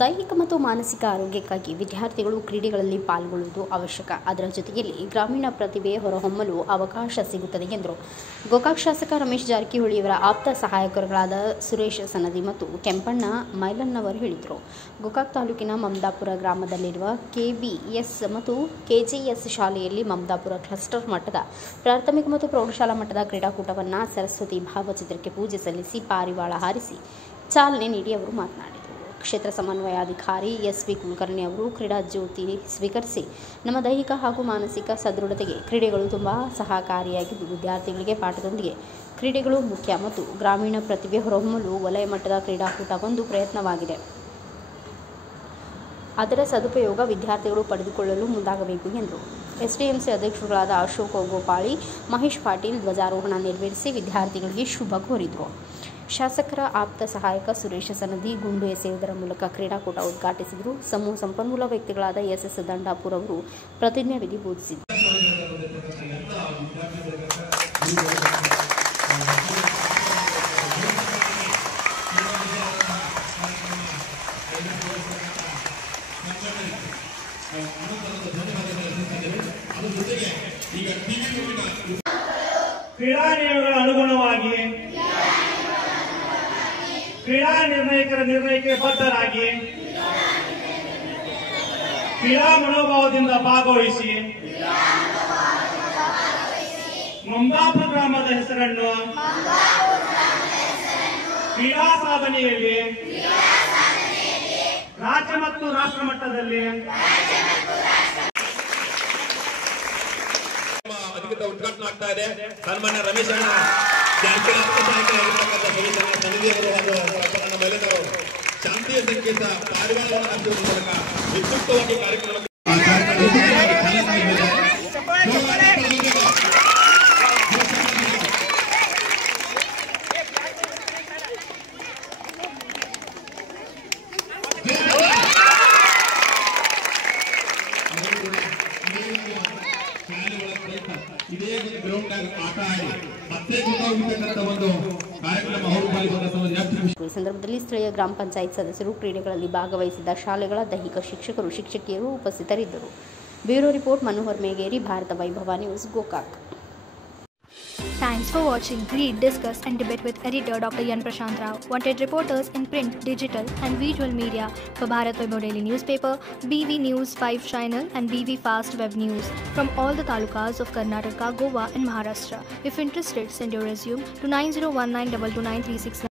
ದೈಹಿಕ ಮತ್ತು ಮಾನಸಿಕ ಆರೋಗ್ಯಕ್ಕಾಗಿ ವಿದ್ಯಾರ್ಥಿಗಳು ಕ್ರೀಡೆಗಳಲ್ಲಿ ಪಾಲ್ಗೊಳ್ಳುವುದು ಅವಶ್ಯಕ. ಅದರ ಜೊತೆಯಲ್ಲಿ ಗ್ರಾಮೀಣ ಪ್ರತಿಭೆ ಹೊರಹೊಮ್ಮಲು ಅವಕಾಶ ಸಿಗುತ್ತದೆ ಎಂದರು. ಗೋಕಾಕ್ ಶಾಸಕ ರಮೇಶ್ ಜಾರಕಿಹೊಳಿಯವರ ಆಪ್ತ ಸಹಾಯಕರುಗಳಾದ ಸುರೇಶ್ ಸನದಿ ಮತ್ತು ಕೆಂಪಣ್ಣ ಮೈಲನ್ನವರು ಹೇಳಿದರು. ಗೋಕಾಕ್ ತಾಲೂಕಿನ ಮಮದಾಪುರ ಗ್ರಾಮದಲ್ಲಿರುವ ಕೆಬಿಎಸ್ ಮತ್ತು ಕೆಜಿಎಸ್ ಶಾಲೆಯಲ್ಲಿ ಮಮದಾಪುರ ಕ್ಲಸ್ಟರ್ ಮಟ್ಟದ ಪ್ರಾಥಮಿಕ ಮತ್ತು ಪ್ರೌಢಶಾಲಾ ಮಟ್ಟದ ಕ್ರೀಡಾಕೂಟವನ್ನು ಸರಸ್ವತಿ ಭಾವಚಿತ್ರಕ್ಕೆ ಪೂಜೆ ಸಲ್ಲಿಸಿ ಪಾರಿವಾಳ ಹಾರಿಸಿ ಚಾಲನೆ ನೀಡಿ ಅವರು ಮಾತನಾಡಿದರು. ಕ್ಷೇತ್ರ ಸಮನ್ವಯಾಧಿಕಾರಿ ಎಸ್.ವಿ. ಕುಲಕರ್ಣಿ ಅವರು ಕ್ರೀಡಾ ಜ್ಯೋತಿ ಸ್ವೀಕರಿಸಿ, ನಮ್ಮ ದೈಹಿಕ ಹಾಗೂ ಮಾನಸಿಕ ಸದೃಢತೆಗೆ ಕ್ರೀಡೆಗಳು ತುಂಬ ಸಹಕಾರಿಯಾಗಿದ್ದು, ವಿದ್ಯಾರ್ಥಿಗಳಿಗೆ ಪಾಠದೊಂದಿಗೆ ಕ್ರೀಡೆಗಳು ಮುಖ್ಯ ಮತ್ತು ಗ್ರಾಮೀಣ ಪ್ರತಿಭೆ ಹೊರಹೊಮ್ಮಲು ವಲಯ ಮಟ್ಟದ ಕ್ರೀಡಾಕೂಟ ಒಂದು ಪ್ರಯತ್ನವಾಗಿದೆ. ಅದರ ಸದುಪಯೋಗ ವಿದ್ಯಾರ್ಥಿಗಳು ಪಡೆದುಕೊಳ್ಳಲು ಮುಂದಾಗಬೇಕು ಎಂದರು. ಎಸ್ಡಿಎಂಸಿ ಅಧ್ಯಕ್ಷರುಗಳಾದ ಅಶೋಕ್ ಗೋಪಾಳಿ, ಮಹೇಶ್ ಪಾಟೀಲ್ ಧ್ವಜಾರೋಹಣ ನೆರವೇರಿಸಿ ವಿದ್ಯಾರ್ಥಿಗಳಿಗೆ ಶುಭ ಕೋರಿದರು. ಶಾಸಕರ ಆಪ್ತ ಸಹಾಯಕ ಸುರೇಶ ಸನದಿ ಗುಂಡು ಎಸೆಯುವುದರ ಮೂಲಕ ಕ್ರೀಡಾಕೂಟ ಉದ್ಘಾಟಿಸಿದರು. ಸಮೂಹ ಸಂಪನ್ಮೂಲ ವ್ಯಕ್ತಿಗಳಾದ ಎಸ್.ಎಸ್. ದಂಡಾಪುರ್ ಅವರು ಪ್ರತಿಜ್ಞಾ ವಿಧಿ ಬೋಧಿಸಿದರು. ಕ್ರೀಡಾ ನಿಯಮಗಳ ಅನುಗುಣವಾಗಿ ಕ್ರೀಡಾ ನಿರ್ಣಯಕ್ಕೆ ಬದ್ಧರಾಗಿ ಕ್ರೀಡಾ ಮನೋಭಾವದಿಂದ ಭಾಗವಹಿಸಿ ಮಮದಾಪುರ ಗ್ರಾಮದ ಹೆಸರನ್ನು ಕ್ರೀಡಾ ಸಾಧನೆಯಲ್ಲಿ ರಾಜ್ಯ ಮತ್ತು ರಾಷ್ಟ್ರ ಮಟ್ಟದಲ್ಲಿ ಅಧಿಕೃತ ಉದ್ಘಾಟನೆ ಆಗ್ತಾ ಇದೆ. ಸನ್ಮಾನ್ಯ ರಮೇಶ್ ಅಣ್ಣ ಜಾರಕಿಹೊಳಿ ಶಾಂತಿಯ ಸಂಕೇತ ಪಾರಿವಾಳವನ್ನು ಹಾಕುವ ಮೂಲಕ ವಿಸ್ತೃತವಾಗಿ ಕಾರ್ಯಕ್ರಮ ಇದೇ ಗ್ರೌಂಡ್ ಆಟ ಆಡಿ ಮತ್ತೆ ಒಂದು ಕಾರ್ಯಕ್ರಮ. ಈ ಸಂದರ್ಭದಲ್ಲಿ ಸ್ಥಳೀಯ ಗ್ರಾಮ ಪಂಚಾಯತ್ ಸದಸ್ಯರು, ಕ್ರೀಡೆಗಳಲ್ಲಿ ಭಾಗವಹಿಸಿದ ಶಾಲೆಗಳ ದೈಹಿಕ ಶಿಕ್ಷಕರು, ಶಿಕ್ಷಕಿಯರು ಉಪಸ್ಥಿತರಿದ್ದರು. ಬ್ಯೂರೋ ರಿಪೋರ್ಟ್ ಮನೋಹರ್ ಮೇಗೇರಿ, ಭಾರತ ವೈಭವ news, Gokak. Thanks for watching. Read, discuss and debate with editor Dr. Yan Prashant Rao. Wanted reporters in print, digital and visual media for Bharat Vaibhav Daily Newspaper, BV News 5 Channel and BV Fast Web News from all the talukas of Karnataka, Goa and Maharashtra. If interested, send your resume to 9019229369.